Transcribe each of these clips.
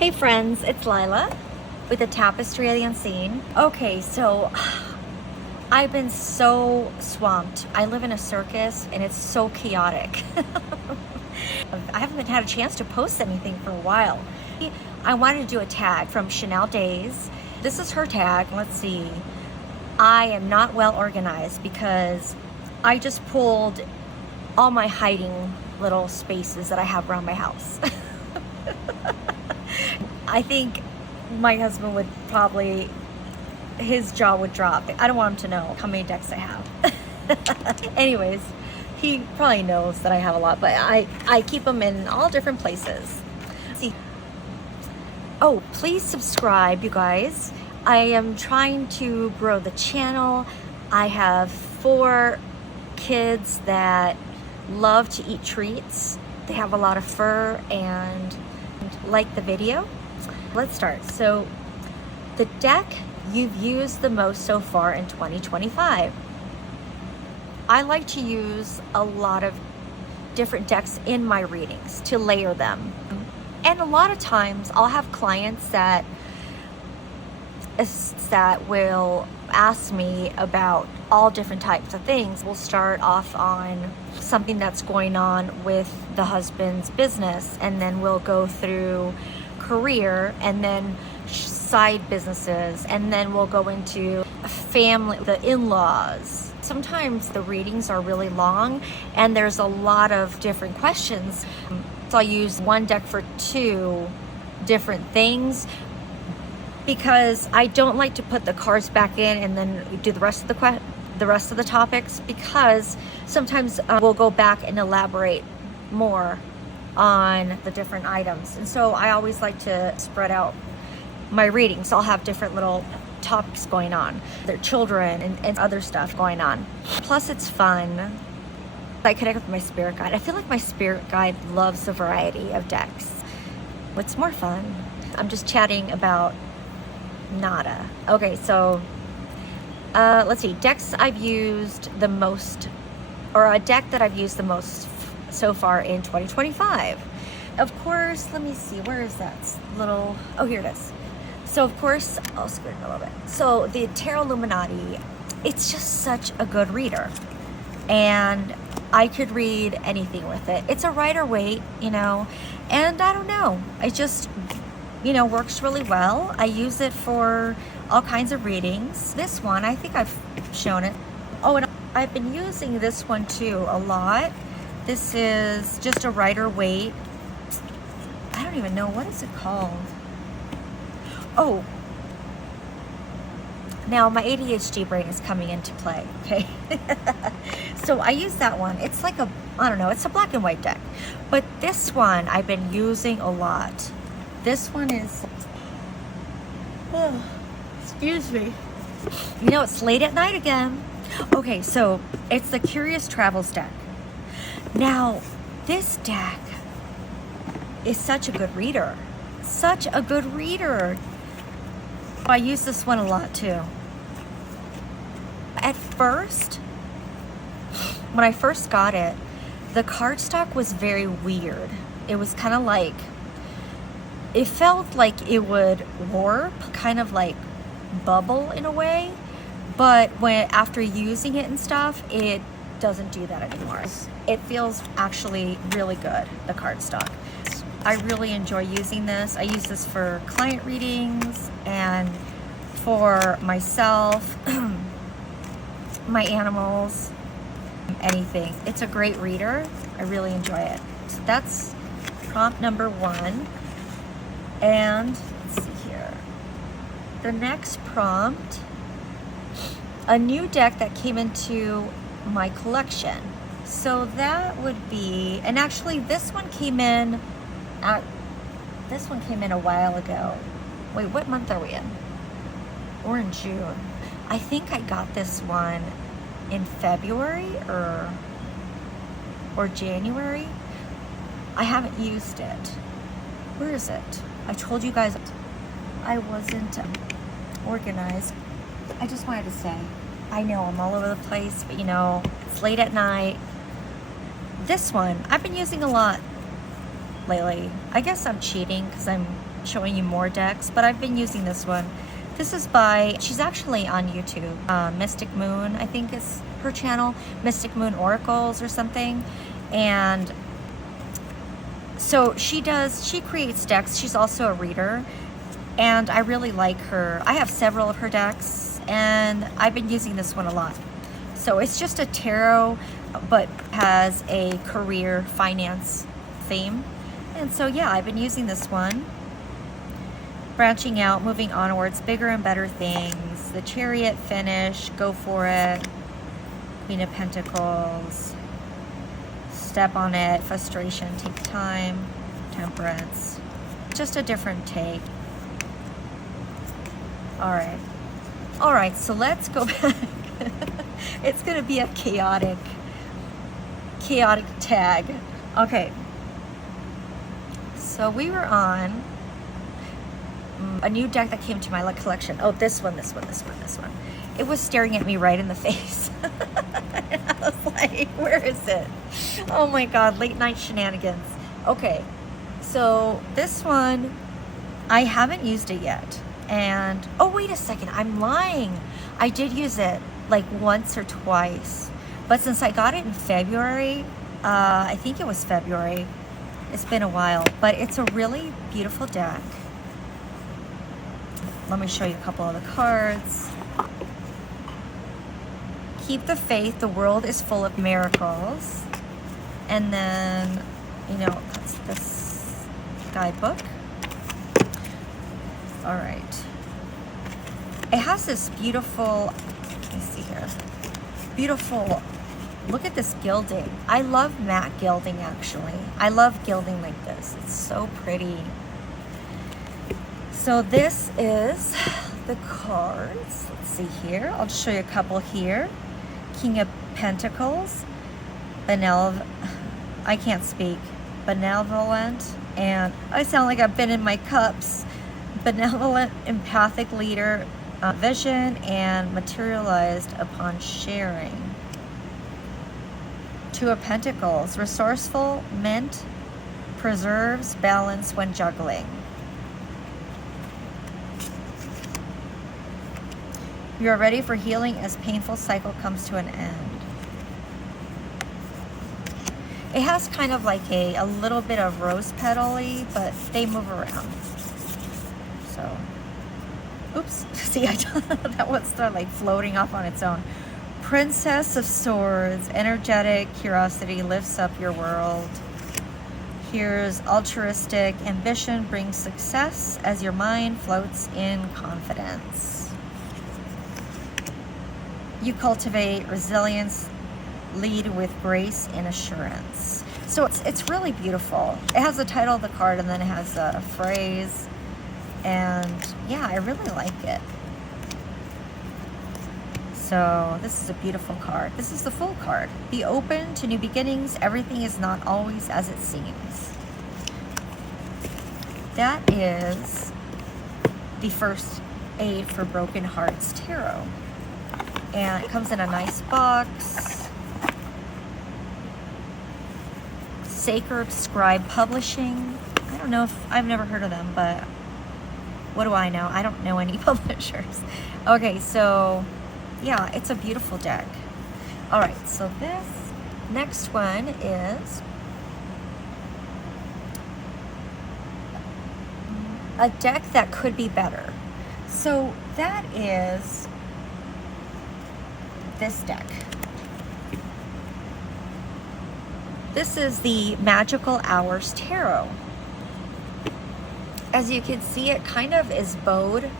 Hey friends, it's Lyla with the Tapestry of the Unseen. Okay, so I've been so swamped. I live in a circus and it's so chaotic. I haven't had a chance to post anything for a while. I wanted to do a tag from Chanel Days. This is her tag. Let's see. I am not well organized because I just pulled all my hiding little spaces that I have around my house. I think my husband would probably, his jaw would drop. I don't want him to know how many decks I have. Anyways, he probably knows that I have a lot, but I keep them in all different places. See. Oh, please subscribe, you guys. I am trying to grow the channel. I have 4 kids that love to eat treats. They have a lot of fur and like the video. Let's start. So the deck you've used the most so far in 2025. I like to use a lot of different decks in my readings to layer them. And a lot of times I'll have clients that will ask me about all different types of things. We'll start off on something that's going on with the husband's business, and then we'll go through career, and then side businesses, and then we'll go into family, the in-laws. Sometimes the readings are really long and there's a lot of different questions. So I'll use one deck for 2 different things because I don't like to put the cards back in and then do the rest of the topics, because sometimes we'll go back and elaborate more on the different items. And so I always like to spread out my readings. I'll have different little topics going on, their children and other stuff going on. Plus it's fun. I connect with my spirit guide. I feel like my spirit guide loves the variety of decks. What's more fun? I'm just chatting about nada. Okay, so let's see, decks I've used the most, or a deck that I've used the most so far in 2025. Of course, let me see, where is that little, oh, here it is. So of course, I'll squint a little bit. So the Tarot Illuminati, it's just such a good reader. And I could read anything with it. It's a Rider Waite, and I don't know, it just, works really well. I use it for all kinds of readings. This one, I think I've shown it. Oh, and I've been using this one too a lot. This is just a Rider Waite. I don't even know, what is it called? Oh, now my ADHD brain is coming into play, okay? So I use that one. It's like it's a black and white deck. But this one I've been using a lot. This one is, excuse me. It's late at night again. Okay, so it's the Curious Travels deck. Now, this deck is such a good reader. Such a good reader. I use this one a lot too. At first, when I first got it, the cardstock was very weird. It was kind of like, it felt like it would warp, kind of like bubble in a way. But after using it and stuff, it doesn't do that anymore. It feels actually really good, the cardstock. I really enjoy using this. I use this for client readings and for myself, my animals, anything. It's a great reader. I really enjoy it. So that's prompt number 1. And let's see here. The next prompt, a new deck that came into my collection. So that would be, and actually this one came in a while ago. Wait, what month are we in? We're in June. I think I got this one in February or January. I haven't used it. Where is it? I told you guys I wasn't organized. I just wanted to say, I know I'm all over the place, but it's late at night. This one I've been using a lot lately. I guess I'm cheating because I'm showing you more decks, but I've been using this one. This is by, she's actually on YouTube, Mystic Moon, I think is her channel, Mystic Moon Oracles or something. And so she creates decks. She's also a reader, and I really like her. I have several of her decks, and I've been using this one a lot. So it's just a tarot, but has a career finance theme. And so yeah, I've been using this one. Branching out, moving onwards, bigger and better things. The Chariot, finish, go for it. Queen of Pentacles, step on it. Frustration, take time. Temperance, just a different take. All right, so let's go back. It's gonna be a chaotic tag. Okay, so we were on a new deck that came to my collection. Oh, this one. It was staring at me right in the face. I was like, where is it? Oh my God, late night shenanigans. Okay, so this one, I haven't used it yet. And, oh, wait a second, I'm lying. I did use it like once or twice. But since I got it in February, I think it was February, it's been a while, but it's a really beautiful deck. Let me show you a couple of the cards. Keep the faith, the world is full of miracles. And then, you know, that's this guidebook. All right. It has this beautiful, let me see here, beautiful, look at this gilding. I love matte gilding, actually. I love gilding like this. It's so pretty. So this is the cards. Let's see here. I'll just show you a couple here. King of Pentacles, I can't speak, benevolent, and I sound like I've been in my cups. Benevolent, empathic leader, vision, and materialized upon sharing. Two of Pentacles, resourceful, mint, preserves balance when juggling. You are ready for healing as painful cycle comes to an end. It has kind of like a little bit of rose petal-y, but they move around. So, oops, see, that one started like floating off on its own. Princess of Swords, energetic curiosity lifts up your world. Here's altruistic ambition brings success as your mind floats in confidence. You cultivate resilience, lead with grace and assurance. So it's really beautiful. It has the title of the card, and then it has a phrase. And yeah, I really like it. So this is a beautiful card. This is the full card. Be open to new beginnings. Everything is not always as it seems. That is the first Aid for Broken Hearts Tarot. And it comes in a nice box. Sacred Scribe Publishing. I don't know if I've never heard of them, but what do I know? I don't know any publishers. Okay, so yeah, it's a beautiful deck. All right, so this next one is a deck that could be better. So that is this deck. This is the Magical Hours Tarot. As you can see, it kind of is bowed.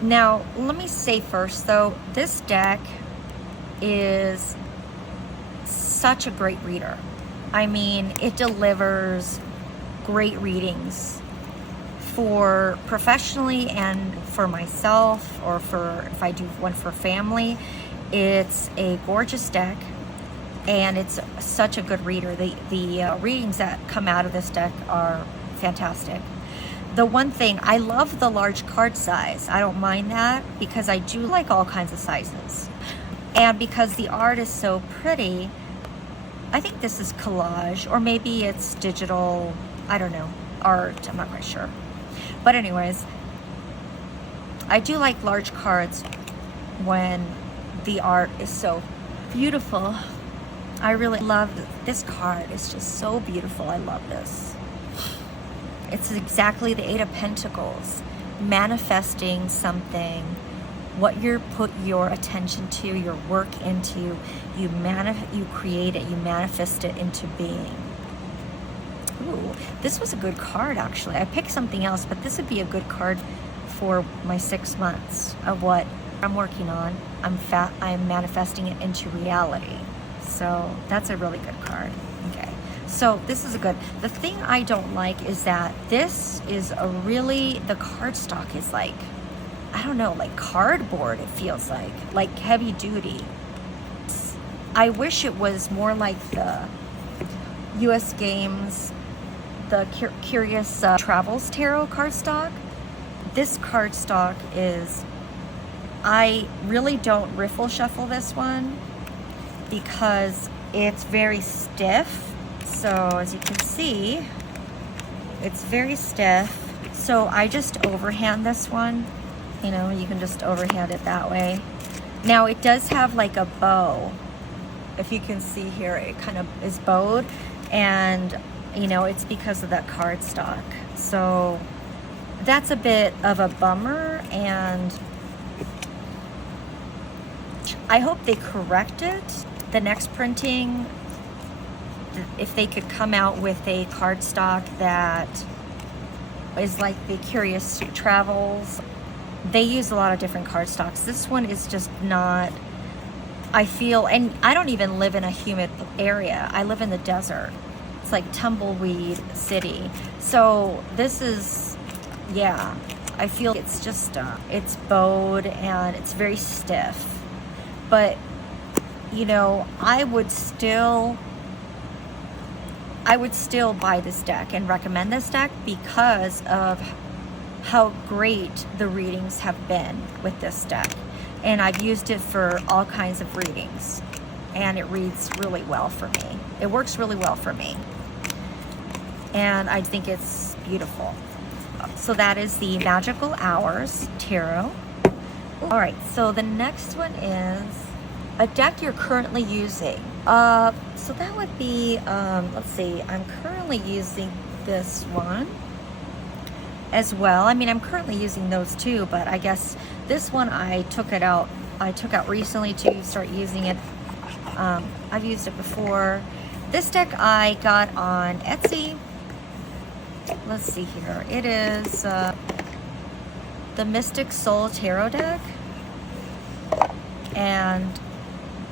Now, let me say first though, this deck is such a great reader. I mean, it delivers great readings for professionally and for myself, or for if I do one for family. It's a gorgeous deck, and it's such a good reader. The readings that come out of this deck are fantastic. The one thing, I love the large card size. I don't mind that because I do like all kinds of sizes. And because the art is so pretty, I think this is collage, or maybe it's digital, I don't know. art. I'm not quite sure. But anyways, I do like large cards when the art is so beautiful. I really love this card. It's just so beautiful. I love this. It's exactly the Eight of Pentacles. Manifesting something, what you put your attention to, your work into, you create it, you manifest it into being. Ooh, this was a good card actually. I picked something else, but this would be a good card for my 6 months of what I'm working on. I'm manifesting it into reality. So that's a really good card. Okay. So this is a good, the thing I don't like is that this is the cardstock is like, I don't know, like cardboard, it feels like heavy duty. I wish it was more like the US Games, the Curious Travels Tarot cardstock. This cardstock is, I really don't riffle shuffle this one because it's very stiff. So as you can see, it's very stiff. So I just overhand this one. You know, you can just overhand it that way. Now it does have like a bow. If you can see here, it kind of is bowed, and you know, it's because of that cardstock. So that's a bit of a bummer, and I hope they correct it. The next printing, if they could come out with a cardstock that is like the Curious Travels. They use a lot of different cardstocks. This one is just not, I feel, and I don't even live in a humid area. I live in the desert. It's like tumbleweed city. So this is, yeah, I feel it's just, it's bowed and it's very stiff. But, you know, I would still buy this deck and recommend this deck because of how great the readings have been with this deck. And I've used it for all kinds of readings, and it reads really well for me. It works really well for me, and I think it's beautiful. So that is the Magical Hours Tarot. All right, so the next one is a deck you're currently using. So that would be, let's see, I'm currently using this one as well. I mean, I'm currently using those too, but I guess this one I took out recently to start using it. I've used it before. This deck I got on Etsy. Let's see here. It is the Mystic Soul Tarot deck, and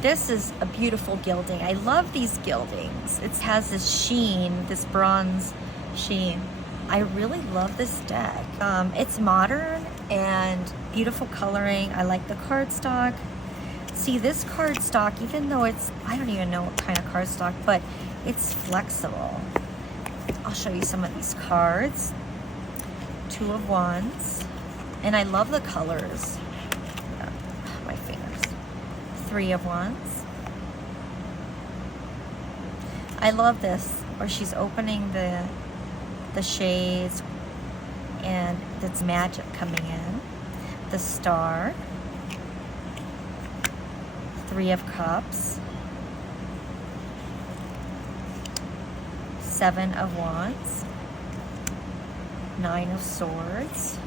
this is a beautiful gilding. I love these gildings. It has this sheen, this bronze sheen. I really love this deck. It's modern and beautiful coloring. I like the cardstock. See, this cardstock, even though it's, I don't even know what kind of cardstock, but it's flexible. I'll show you some of these cards. Two of Wands. And I love the colors. My fingers. Three of Wands. I love this, where she's opening the shades and that's magic coming in. The Star. Three of Cups. Seven of Wands. Nine of Swords.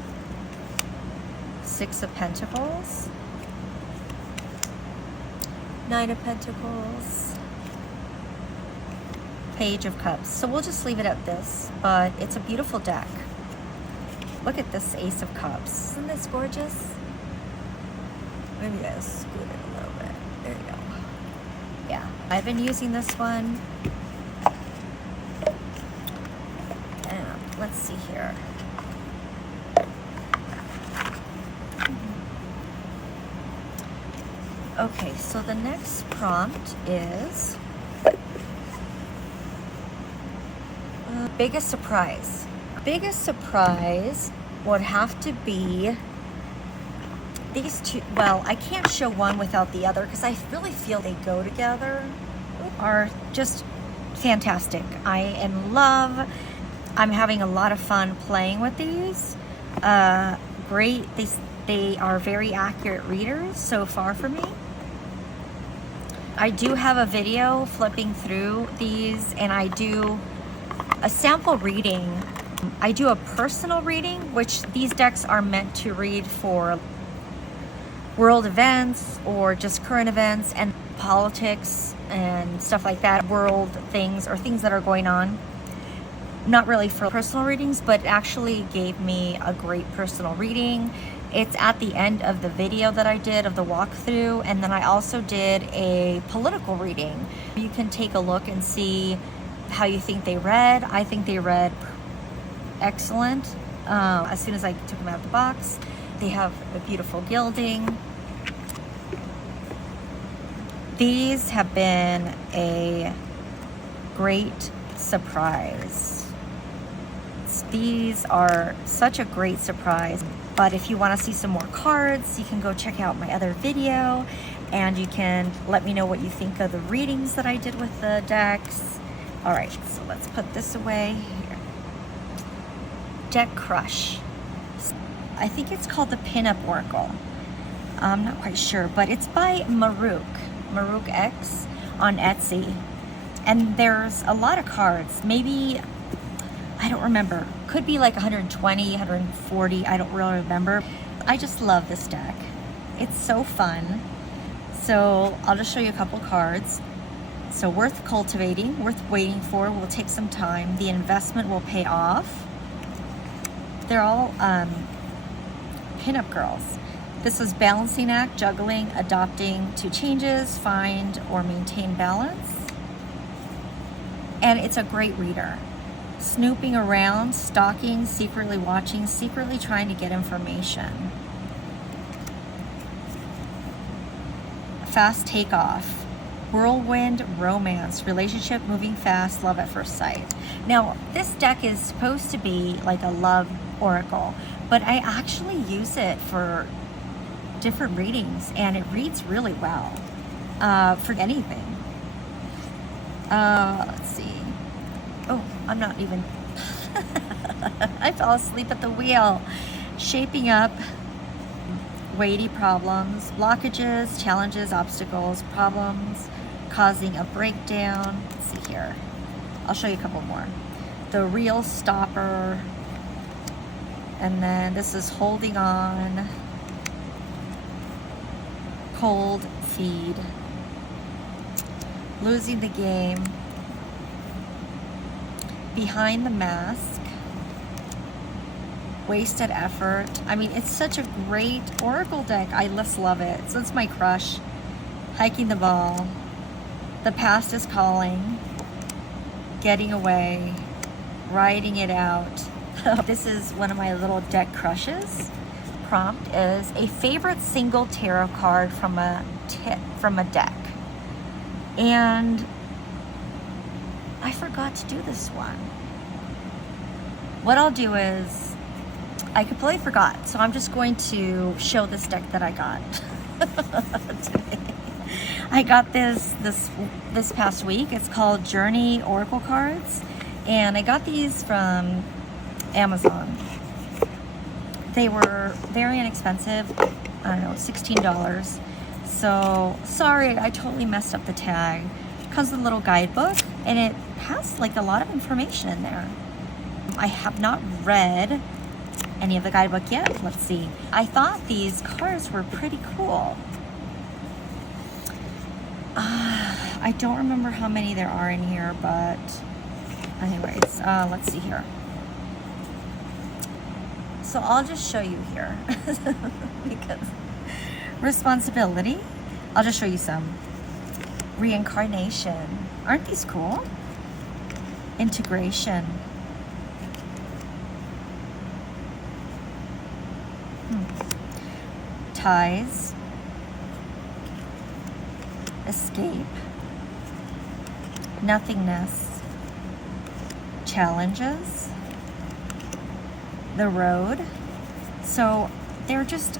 Six of Pentacles. Nine of Pentacles. Page of Cups. So we'll just leave it at this, but it's a beautiful deck. Look at this Ace of Cups. Isn't this gorgeous? Maybe I scoot it a little bit. There you go. Yeah, I've been using this one. And let's see here. Okay, so the next prompt is biggest surprise. Biggest surprise would have to be these two. Well, I can't show one without the other because I really feel they go together. Are just fantastic. I am in love. I'm having a lot of fun playing with these. Great, they are very accurate readers so far for me. I do have a video flipping through these, and I do a sample reading. I do a personal reading, which these decks are meant to read for world events or just current events and politics and stuff like that, world things or things that are going on. Not really for personal readings, but it actually gave me a great personal reading. It's at the end of the video that I did of the walkthrough, and then I also did a political reading. You can take a look and see how you think they read. I think they read excellent. As soon as I took them out of the box, they have a beautiful gilding. These have been a great surprise. These are such a great surprise. But if you want to see some more cards, you can go check out my other video, and you can let me know what you think of the readings that I did with the decks. All right, so let's put this away here. Deckcrush. I think it's called the Pinup Oracle. I'm not quite sure, but it's by Maruk X on Etsy. And there's a lot of cards, maybe, I don't remember. Could be like 120, 140, I don't really remember. I just love this deck. It's so fun. So I'll just show you a couple cards. So worth cultivating, worth waiting for, will take some time. The investment will pay off. They're all pinup girls. This was balancing act, juggling, adopting to changes, find or maintain balance. And it's a great reader. Snooping around, stalking, secretly watching, secretly trying to get information. Fast takeoff. Whirlwind romance, relationship moving fast, love at first sight. Now, this deck is supposed to be like a love oracle, but I actually use it for different readings, and it reads really well for anything. Let's see. Oh, I'm not even, I fell asleep at the wheel. Shaping up, weighty problems, blockages, challenges, obstacles, problems, causing a breakdown. Let's see here. I'll show you a couple more. The real stopper. And then this is holding on. Cold feed. Losing the game. Behind the mask. Wasted effort. I mean, it's such a great oracle deck. I just love it. So it's my crush. Hiking the ball. The past is calling. Getting away. Writing it out. This is one of my little deck crushes. Prompt is a favorite single tarot card from a deck. And I forgot to do this one. What I'll do is, I completely forgot, so I'm just going to show this deck that I got today. I got this past week. It's called Journey Oracle Cards, and I got these from Amazon. They were very inexpensive. I don't know, $16. So sorry, I totally messed up the tag. It comes with a little guidebook, and it has like a lot of information in there. I have not read any of the guidebook yet. Let's see. I thought these cards were pretty cool. I don't remember how many there are in here, but anyways, let's see here. So I'll just show you here because responsibility. I'll just show you some. Reincarnation. Aren't these cool? Integration. Ties. Escape. Nothingness. Challenges. The road. So they're just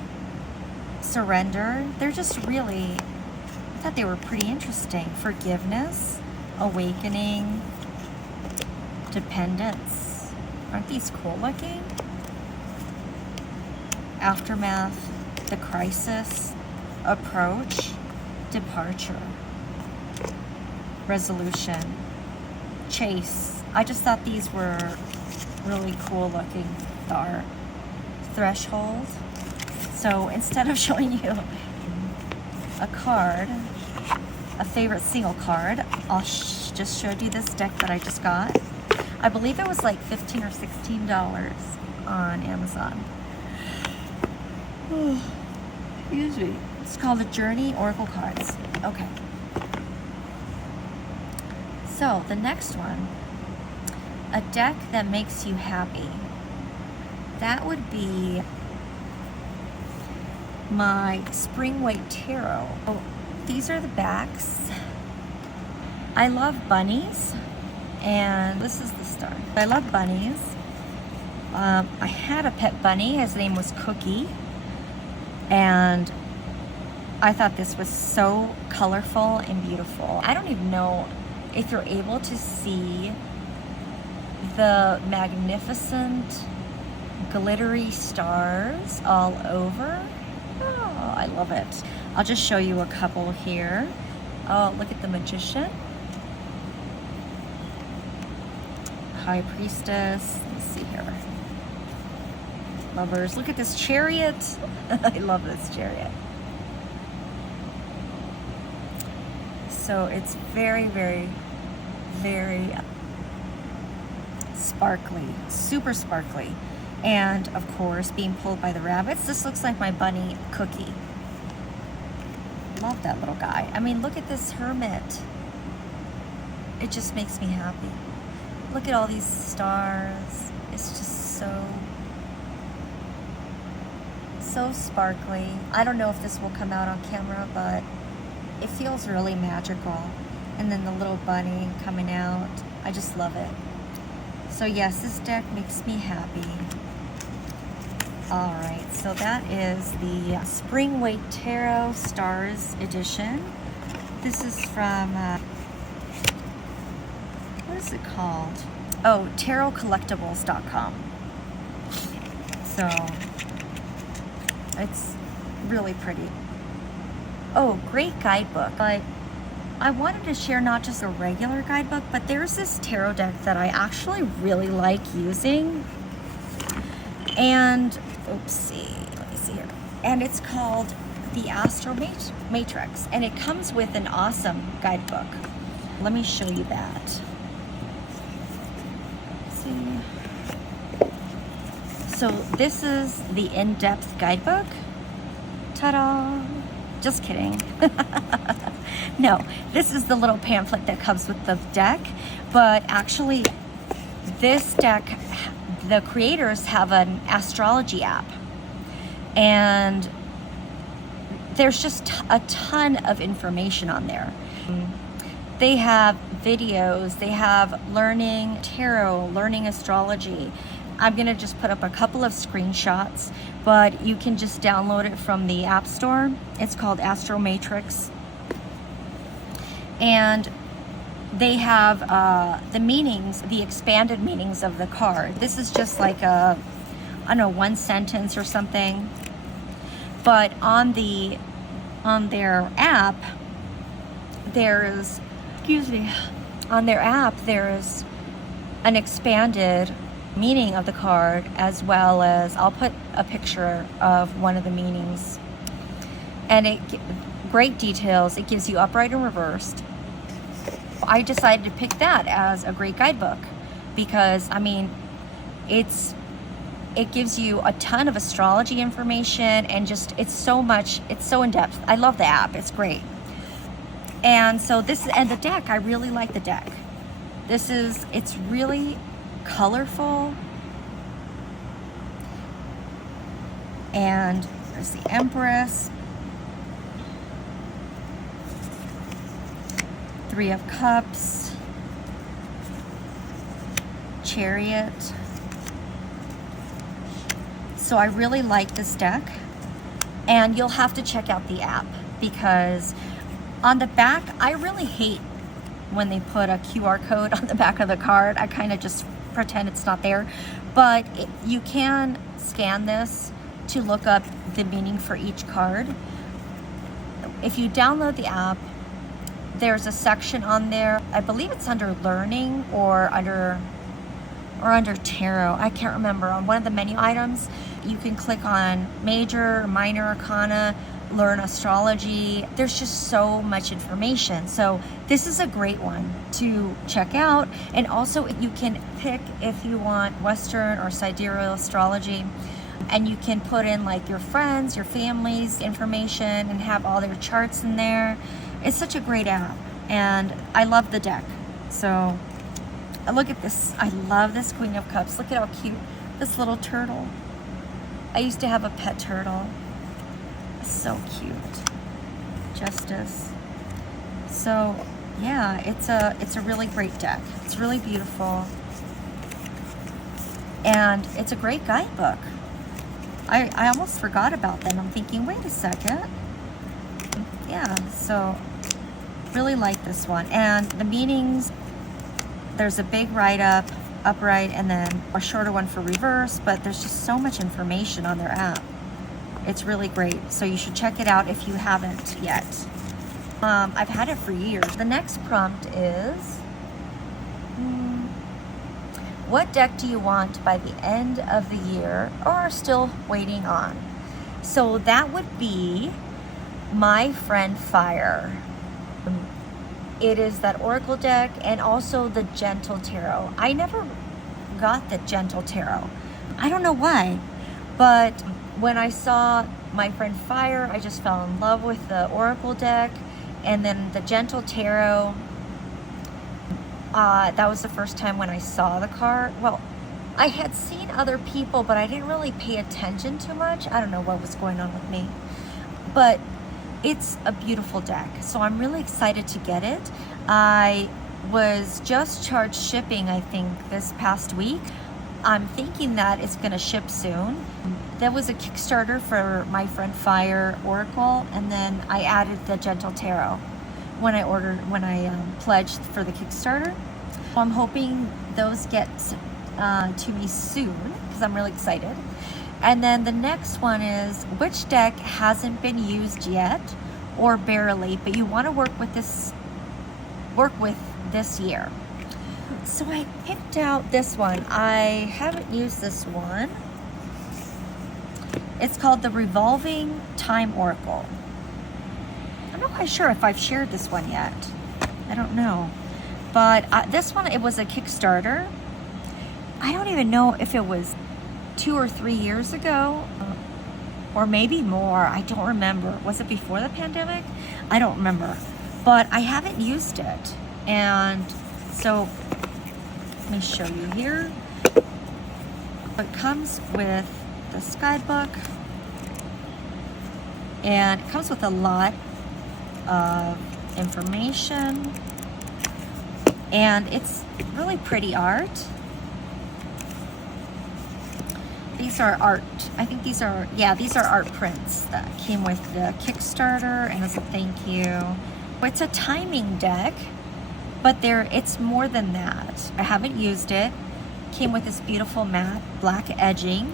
surrender. They're just really, I thought they were pretty interesting. Forgiveness, awakening, dependence, Aren't these cool looking? Aftermath, the crisis, approach, departure, resolution, chase. I just thought these were really cool looking, the art. Threshold. So instead of showing you a card, a favorite single card, I'll just showed you this deck that I just got. I believe it was like $15 or $16 on Amazon. Excuse me. It's called the Journey Oracle Cards. Okay. So the next one, a deck that makes you happy. That would be my Spring Weight Tarot. Oh, these are the backs. I love bunnies, and this is the start. I love bunnies. I had a pet bunny. His name was Cookie, and I thought this was so colorful and beautiful. I don't even know if you're able to see the magnificent glittery stars all over. Oh, I love it. I'll just show you a couple here. Oh, look at the Magician. High Priestess. Let's see here. Lovers. Look at this Chariot. I love this Chariot. So it's very, very, very sparkly. Super sparkly. And of course, being pulled by the rabbits. This looks like my bunny Cookie. Love that little guy. I mean, look at this Hermit. It just makes me happy. Look at all these stars. It's just so sparkly. I don't know if this will come out on camera, but it feels really magical. And then the little bunny coming out. I just love it. So yes, this deck makes me happy. All right, so that is the Spring Weight Tarot Stars edition. This is from, what is it called? Oh, tarotcollectibles.com. So, it's really pretty. Oh, great guidebook. But I wanted to share not just a regular guidebook, but there's this tarot deck that I actually really like using. And oopsie, let me see here. And it's called the Astro Matrix, and it comes with an awesome guidebook. Let me show you that. Let's see. So this is the in-depth guidebook. Ta-da! Just kidding. No, this is the little pamphlet that comes with the deck, but actually this deck, the creators have an astrology app, and there's just a ton of information on there. They have videos, they have learning tarot, learning astrology. I'm gonna just put up a couple of screenshots, but you can just download it from the App Store. It's called Astro Matrix. And they have the meanings, the expanded meanings of the card. This is just like a, I don't know, one sentence or something. But on their app, there's, on their app, there's an expanded meaning of the card, as well as, I'll put a picture of one of the meanings. And it, great details. It gives you upright and reversed. I decided to pick that as a great guidebook because, I mean, it gives you a ton of astrology information, and just, it's so in depth. I love the app, it's great. And so this, and the deck, I really like the deck. It's really colorful. And there's the Empress, Three of Cups, Chariot. So I really like this deck, and you'll have to check out the app, because on the back, I really hate when they put a QR code on the back of the card. I kind of just pretend it's not there. but you can scan this to look up the meaning for each card. If you download the app, there's a section on there, I believe it's under learning or under tarot, I can't remember. On one of the menu items, you can click on major, minor arcana, learn astrology. There's just so much information. So this is a great one to check out. And also you can pick if you want Western or sidereal astrology, and you can put in like your friends, your family's information, and have all their charts in there. It's such a great app, and I love the deck. So look at this. I love this Queen of Cups. Look at how cute this little turtle. I used to have a pet turtle. So cute. Justice. So yeah, it's a really great deck. It's really beautiful, and it's a great guidebook. I almost forgot about them. I'm thinking, wait a second. Yeah, so really like this one. And the meanings, there's a big write-up, upright, and then a shorter one for reverse, but there's just so much information on their app. It's really great. So you should check it out if you haven't yet. I've had it for years. The next prompt is, what deck do you want by the end of the year or are still waiting on? So that would be My Friend Fire. It is that Oracle deck and also the Gentle Tarot. I never got the Gentle Tarot. I don't know why, but when I saw My Friend Fire, I just fell in love with the Oracle deck, and then the Gentle Tarot. That was the first time when I saw the card. Well, I had seen other people, but I didn't really pay attention too much. I don't know what was going on with me, but it's a beautiful deck. So I'm really excited to get it. I was just charged shipping, I think, this past week. I'm thinking that it's gonna ship soon. There was a Kickstarter for My Friend Fire Oracle, and then I added the Gentle Tarot when I pledged for the Kickstarter. So I'm hoping those get to me soon, because I'm really excited. And then the next one is, which deck hasn't been used yet or barely, but you want to work with this year? So I picked out this one. I haven't used this one. It's called the Revolving Time Oracle. I'm not quite sure if I've shared this one yet. I don't know. But this one, it was a Kickstarter. I don't even know if it was 2 or 3 years ago, or maybe more. I don't remember. Was it before the pandemic? I don't remember. But I haven't used it. And so let me show you here. It comes with this guidebook, and it comes with a lot of information, and it's really pretty art. These are art. I think these are art prints that came with the Kickstarter, and as a thank you. It's a timing deck, but it's more than that. I haven't used it. Came with this beautiful matte black edging,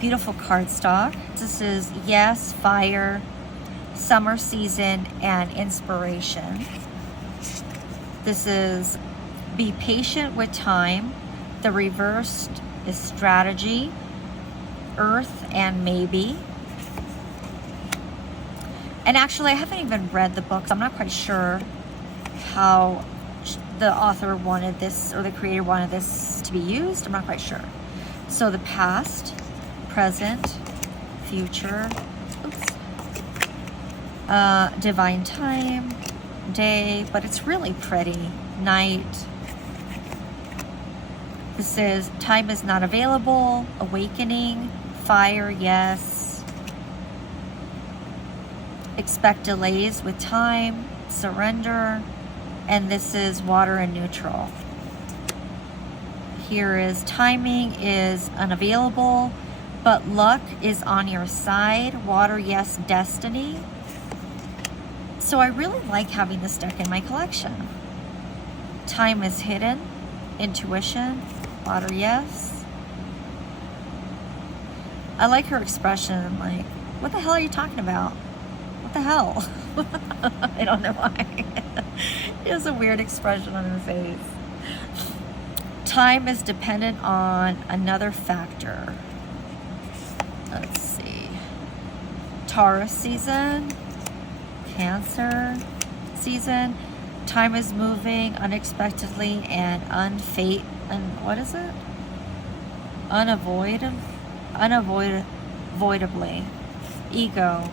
beautiful cardstock. This is Yes, Fire, Summer Season, and Inspiration. This is Be Patient with Time. The reversed is Strategy, Earth, and Maybe. And actually, I haven't even read the book, so I'm not quite sure how the author wanted this, or the creator wanted this to be used. I'm not quite sure. So the past, present, future, divine time, day, but it's really pretty, night. This is time is not available, awakening, fire, yes. Expect delays with time, surrender, and this is water and neutral. Here is timing is unavailable, but luck is on your side, water, yes, destiny. So I really like having this deck in my collection. Time is hidden, intuition, water, yes. I like her expression, like, what the hell are you talking about? What the hell? I don't know why. She has a weird expression on her face. Time is dependent on another factor. Let's see. Taurus season, Cancer season. Time is moving unexpectedly and what is it? Unavoidably. Ego.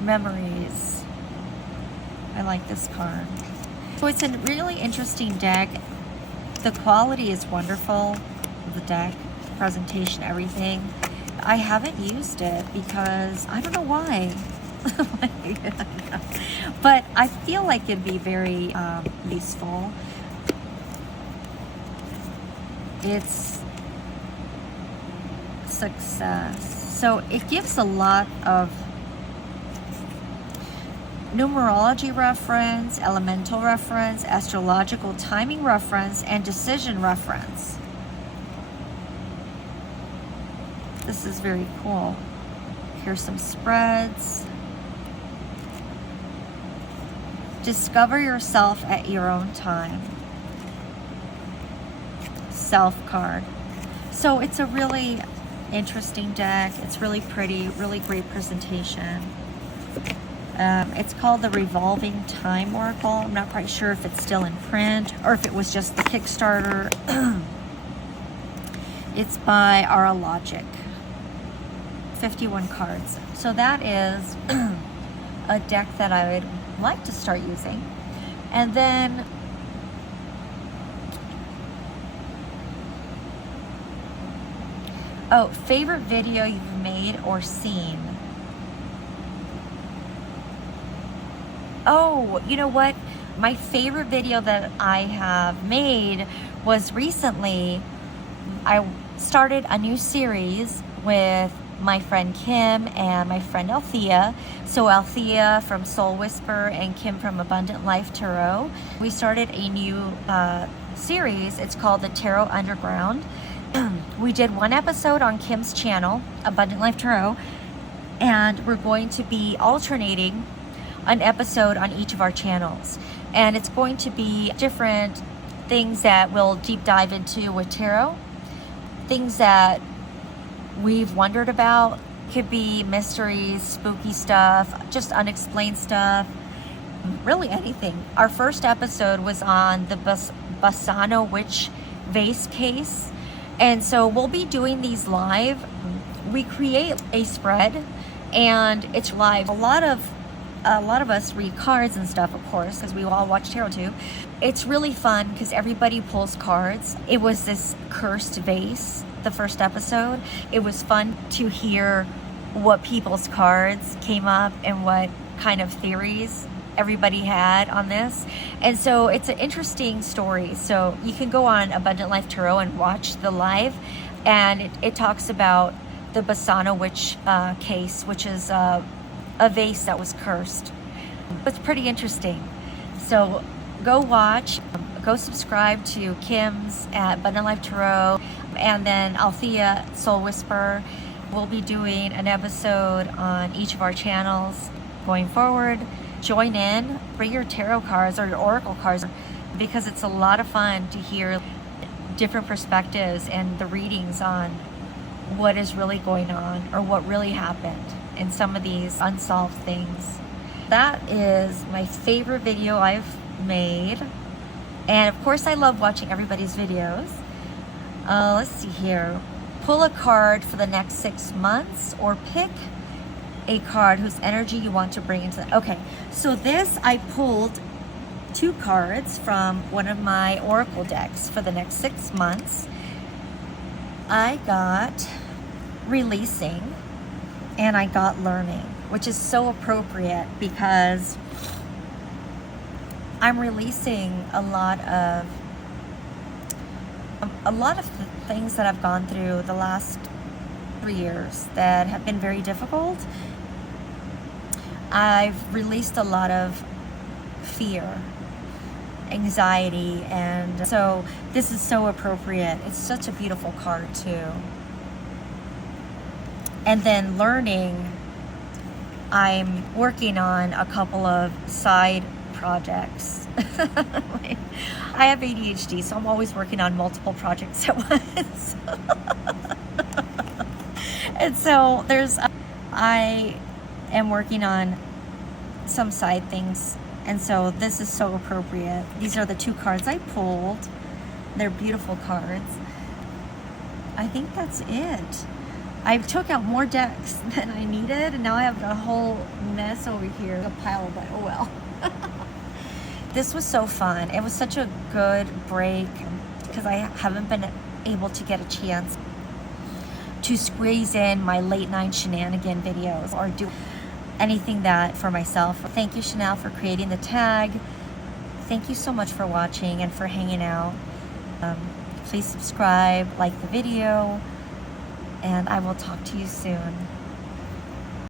Memories. I like this card. So it's a really interesting deck. The quality is wonderful of the deck, presentation, everything. I haven't used it because I don't know why. But I feel like it'd be very useful. It's success. So it gives a lot of numerology reference, elemental reference, astrological timing reference, and decision reference. This is very cool. Here's some spreads. Discover yourself at your own time. Self card. So it's a really interesting deck. It's really pretty, really great presentation. It's called the Revolving Time Oracle. I'm not quite sure if it's still in print or if it was just the Kickstarter. It's by Astrology. 51 cards. So that is a deck that I would like to start using. And then favorite video you've made or seen. Oh, you know what? My favorite video that I have made was recently. I started a new series with my friend Kim and my friend Althea. So Althea from Soul Whisper and Kim from Abundant Life Tarot. We started a new series. It's called the Tarot Underground. We did one episode on Kim's channel, Abundant Life Tarot, and we're going to be alternating an episode on each of our channels. And it's going to be different things that we'll deep dive into with tarot, things that we've wondered about. Could be mysteries, spooky stuff, just unexplained stuff, really anything. Our first episode was on the Basano witch vase case, and so we'll be doing these live. We create a spread and it's live. A lot of us read cards and stuff, of course, because we all watch tarotube. It's really fun because everybody pulls cards. It was this cursed vase, the first episode. It was fun to hear what people's cards came up and what kind of theories everybody had on this. And so it's an interesting story. So you can go on Abundant Life Tarot and watch the live, and it talks about the Basano witch case, which is a vase that was cursed. It's pretty interesting. So go watch, go subscribe to Kim's at Abundant Life Tarot, and then Althea Soul Whisper. We'll be doing an episode on each of our channels going forward. Join in, bring your tarot cards or your oracle cards, because it's a lot of fun to hear different perspectives and the readings on what is really going on or what really happened in some of these unsolved things. That is my favorite video I've made. And of course I love watching everybody's videos. Let's see here. Pull a card for the next 6 months, or pick a card whose energy you want to bring into that. Okay, so this, I pulled 2 cards from one of my oracle decks for the next 6 months. I got releasing and I got learning, which is so appropriate because I'm releasing a lot of the things that I've gone through the last 3 years that have been very difficult. I've released a lot of fear anxiety. And so this is so appropriate. It's such a beautiful card too. And then learning, I'm working on a couple of side projects. I have ADHD, so I'm always working on multiple projects at once. And so I am working on some side things, and so this is so appropriate. These are the 2 cards I pulled. They're beautiful cards. I think that's it. I took out more decks than I needed, and now I have a whole mess over here, a pile, but oh well. This was so fun. It was such a good break because I haven't been able to get a chance to squeeze in my late night shenanigan videos or do anything that for myself. Thank you, Chanel, for creating the tag. Thank you so much for watching and for hanging out. Please subscribe, like the video, and I will talk to you soon.